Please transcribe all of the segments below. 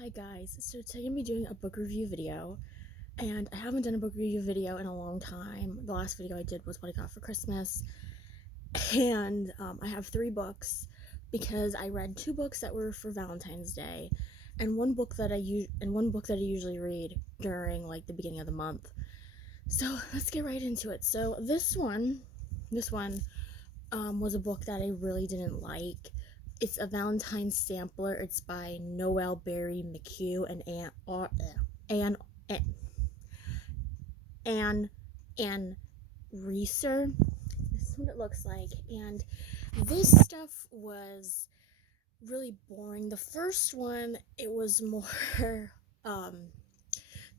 Hi guys, so today I'm going to be doing a book review video, and I haven't done a book review video in a long time. The last video I did was what I got for Christmas, and I have 3 books because I read 2 books that were for Valentine's Day, and one book that I usually read during like the beginning of the month. So let's get right into it. So this one was a book that I really didn't like. It's a Valentine sampler. It's by Noelle Berry McHugh and Anne Anne Anne Reisner. This is what it looks like, and this stuff was really boring. The first one, it was more. um,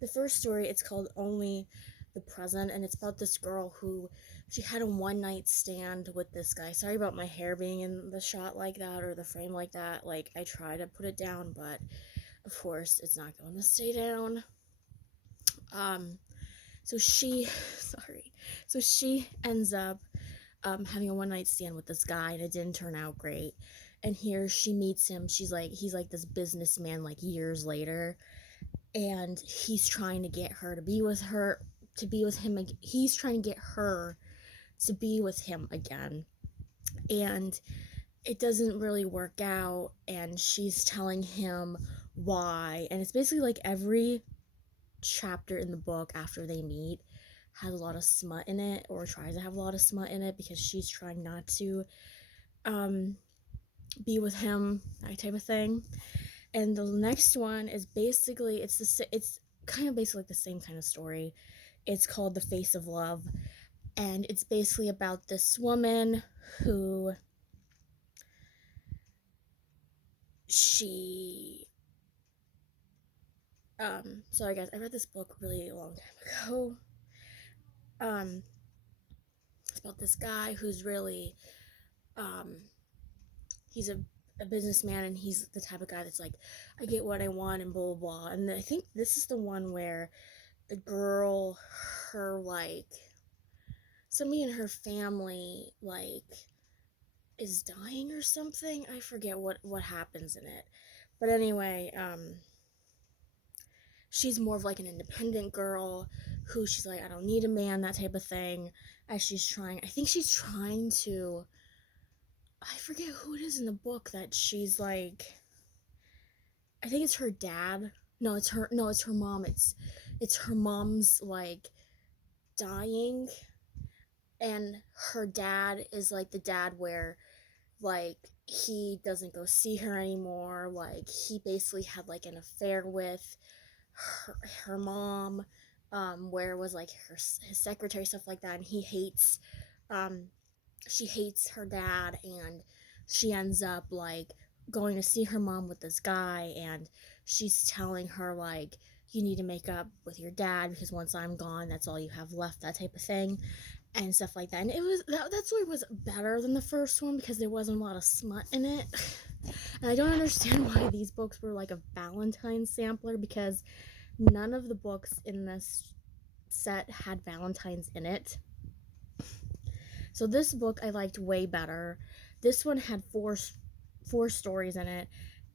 the first story, it's called Only the Present, and it's about this girl who she had a one night stand with this guy. Sorry about my hair being in the shot like that or the frame like that. Like, I try to put it down, but of course it's not going to stay down. Um, so she, sorry, so she ends up having a one night stand with this guy, and it didn't turn out great. And here she meets him. He's like this businessman, like years later, and he's trying to get her to be with him. He's trying to get her to be with him again, and it doesn't really work out. And she's telling him why, and it's basically like every chapter in the book after they meet has a lot of smut in it, or tries to have a lot of smut in it, because she's trying not to be with him, that type of thing. And the next one is basically it's kind of basically like the same kind of story. It's called The Face of Love, and it's basically about this woman who she sorry guys, I read this book really a long time ago. It's about this guy who's really um he's a businessman, and he's the type of guy that's like, I get what I want and blah blah blah. And I think this is the one where the girl, her like somebody in her family like is dying or something. I forget what happens in it. But anyway, she's more of like an independent girl who she's like, I don't need a man, that type of thing. As she's trying, I think she's trying to, I forget who it is in the book that she's like, I think it's her dad. No, it's her. No, it's her mom. It's her mom's like dying, and her dad is like the dad where like he doesn't go see her anymore. Like, he basically had like an affair with her mom, where it was like his secretary, stuff like that, and um she hates her dad, and she ends up like going to see her mom with this guy, and she's telling her like, you need to make up with your dad, because once I'm gone, that's all you have left, that type of thing, and stuff like that. And that's why it was better than the first one, because there wasn't a lot of smut in it. And I don't understand why these books were like a Valentine sampler, because none of the books in this set had Valentines in it. So this book I liked way better. This one had four stories in it,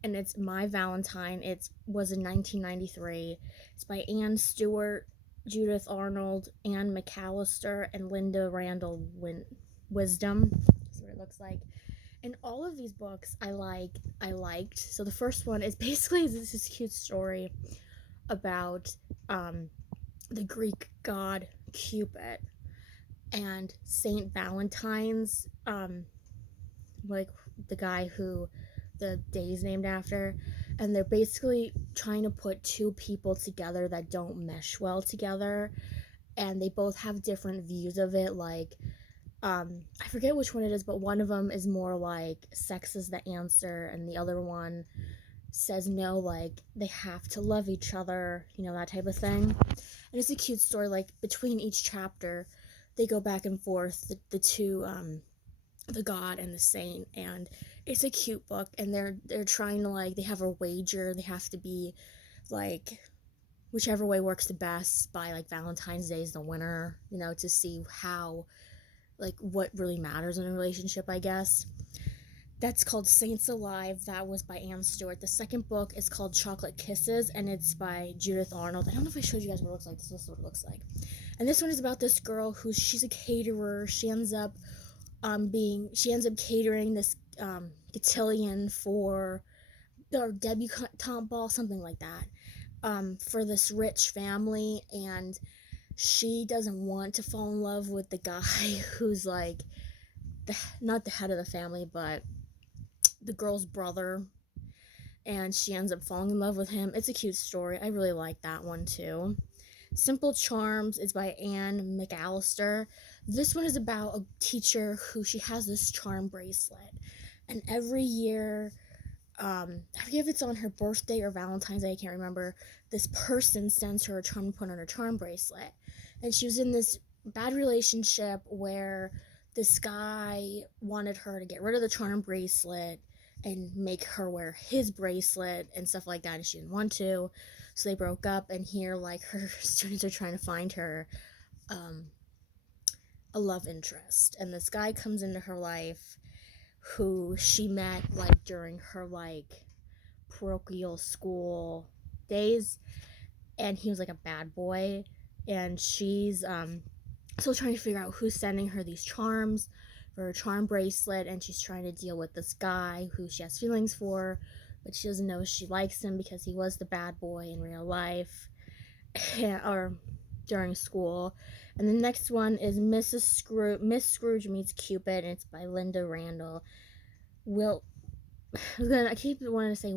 and it's My Valentine. It was in 1993. It's by Stuart, Judith Arnold, Anne McAllister, and Linda Randall Wisdom. That's what it looks like. And all of these books I liked. So the first one is basically this cute story about the Greek god Cupid and Saint Valentine's, like the guy who the day's named after, and they're basically trying to put 2 people together that don't mesh well together, and they both have different views of it. Like, I forget which one it is, but one of them is more like sex is the answer, and the other one says no, like they have to love each other, that type of thing. And it's a cute story. Like, between each chapter they go back and forth, the two, the god and the saint, and it's a cute book. And they're trying to, like, they have a wager. They have to be like, whichever way works the best by like Valentine's Day is the winner, to see how, like, what really matters in a relationship, I guess. That's called Saints Alive. That was by Anne Stuart. The second book is called Chocolate Kisses, and it's by Judith Arnold. I don't know if I showed you guys what it looks like. This is what it looks like. And this one is about this girl she's a caterer. She ends up catering this cotillion for or debutante ball, something like that, for this rich family, and she doesn't want to fall in love with the guy who's like not the head of the family, but the girl's brother, and she ends up falling in love with him. It's a cute story. I really like that one too. Simple Charms is by Anne McAllister. This one is about a teacher who she has this charm bracelet, and every year, I forget if it's on her birthday or Valentine's Day, I can't remember, this person sends her a charm to put on her charm bracelet. And she was in this bad relationship where this guy wanted her to get rid of the charm bracelet and make her wear his bracelet and stuff like that, and she didn't want to. So they broke up, and here, like, her students are trying to find her a love interest. And this guy comes into her life who she met, like, during her, like, parochial school days, and he was, like, a bad boy, and she's, still trying to figure out who's sending her these charms for her charm bracelet, and she's trying to deal with this guy who she has feelings for, but she doesn't know she likes him because he was the bad boy in real life, or during school. And the next one is Miss Scrooge Meets Cupid, and it's by Linda Randall. I keep wanting to say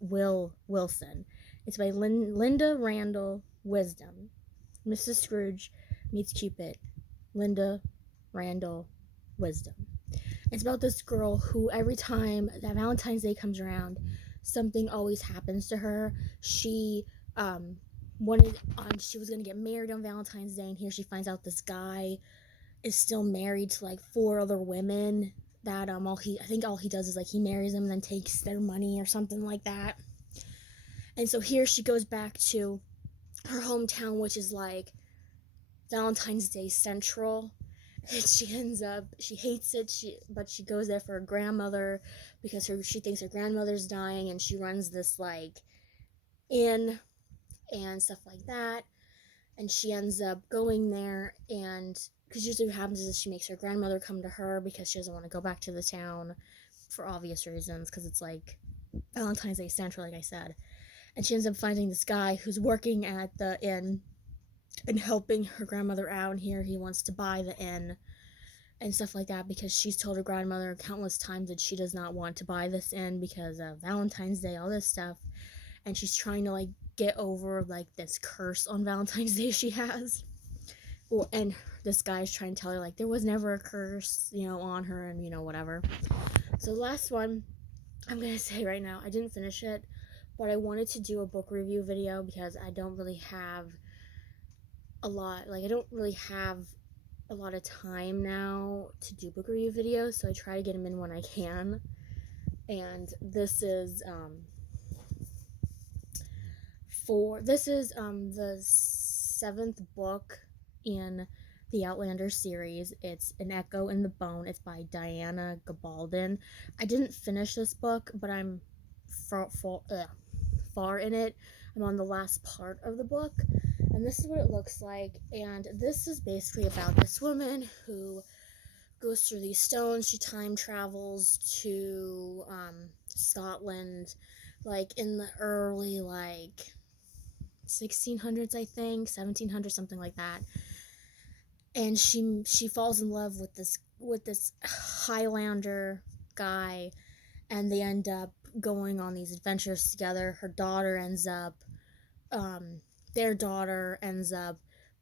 Will Wilson. It's by Linda Randall Wisdom. Mrs. Scrooge Meets Cupid. Linda Randall Wisdom. It's about this girl who, every time that Valentine's Day comes around, something always happens to her. She she was gonna get married on Valentine's Day, and here she finds out this guy is still married to like 4 other women. That all he does is like he marries them and then takes their money or something like that. And so here she goes back to her hometown, which is like Valentine's Day Central. And she hates it, but she goes there for her grandmother because she thinks her grandmother's dying, and she runs this like inn and stuff like that. And she ends up going there, and because usually what happens is she makes her grandmother come to her because she doesn't want to go back to the town for obvious reasons, because it's like Valentine's Day Central, like I said. And she ends up finding this guy who's working at the inn and helping her grandmother out, and here he wants to buy the inn and stuff like that because she's told her grandmother countless times that she does not want to buy this inn because of Valentine's Day, all this stuff. And she's trying to like get over like this curse on Valentine's Day she has. And this guy's trying to tell her like there was never a curse, on her, and whatever. So the last one I'm gonna say right now, I didn't finish it, but I wanted to do a book review video because I don't really have a lot of time now to do book review videos, so I try to get them in when I can. And this is the 7th book in the Outlander series. It's An Echo in the Bone. It's by Diana Gabaldon. I didn't finish this book, but I'm far in it. I'm on the last part of the book, and this is what it looks like. And this is basically about this woman who goes through these stones. She time travels to Scotland, like in the early 1600s, I think 1700s, something like that. And she falls in love with this Highlander guy, and they end up going on these adventures together. Their daughter ends up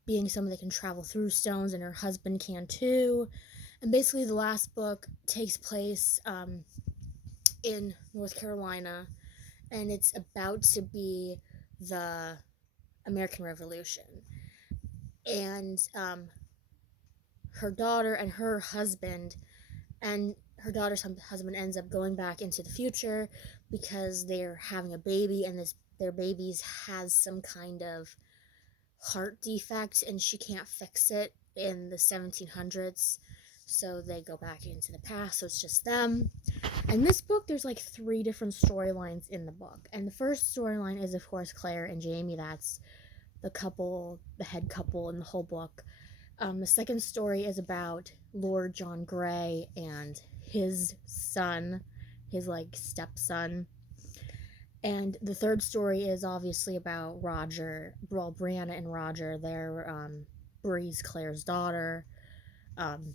being someone that can travel through stones, and her husband can too. And basically the last book takes place in North Carolina, and it's about to be the American Revolution. And her daughter and her husband, and her daughter's husband ends up going back into the future because they're having a baby, and their baby has some kind of heart defect, and she can't fix it in the 1700s. So they go back into the past, so it's just them. And this book, there's like 3 different storylines in the book. And the first storyline is, of course, Claire and Jamie. That's the couple, the head couple in the whole book. The second story is about Lord John Grey and his son, his like stepson. And the third story is obviously about Roger, well, Brianna and Roger. They're Bree's Claire's daughter, um,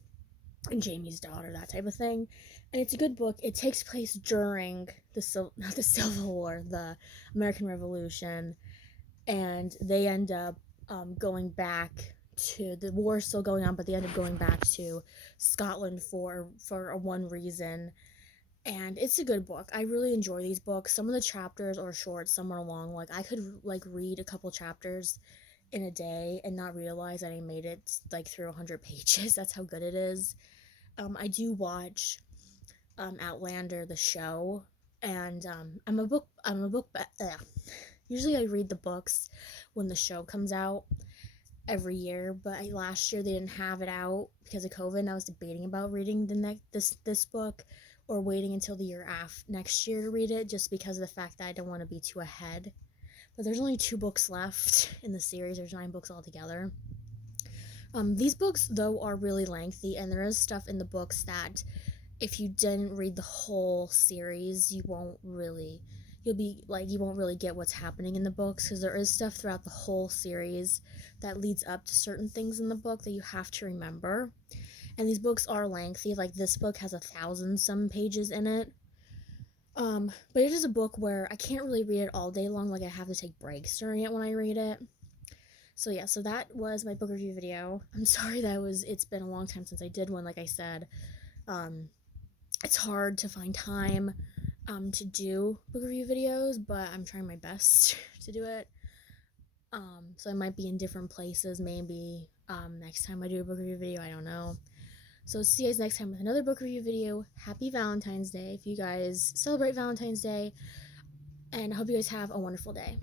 and Jamie's daughter, that type of thing. And it's a good book. It takes place during not the Civil War, the American Revolution, and they end up going back to the war still going on, but they end up going back to Scotland for one reason. And it's a good book. I really enjoy these books. Some of the chapters are short, some are long. Like I could like read a couple chapters in a day and not realize that I made it like through 100 pages. That's how good it is. I do watch Outlander, the show, and usually I read the books when the show comes out every year, but last year they didn't have it out because of COVID, and I was debating about reading this book or waiting until the year next year to read it, just because of the fact that I don't want to be too ahead. But there's only 2 books left in the series. There's 9 books altogether. These books, though, are really lengthy, and there is stuff in the books that if you didn't read the whole series, you won't really get what's happening in the books, because there is stuff throughout the whole series that leads up to certain things in the book that you have to remember. And these books are lengthy. Like this book has 1,000 some pages in it. But it is a book where I can't really read it all day long. Like I have to take breaks during it when I read it. So yeah, so that was my book review video. I'm sorry it's been a long time since I did one, like I said. It's hard to find time to do book review videos, but I'm trying my best to do it. So I might be in different places, maybe next time I do a book review video, I don't know. So see you guys next time with another book review video. Happy Valentine's Day if you guys celebrate Valentine's Day, and I hope you guys have a wonderful day.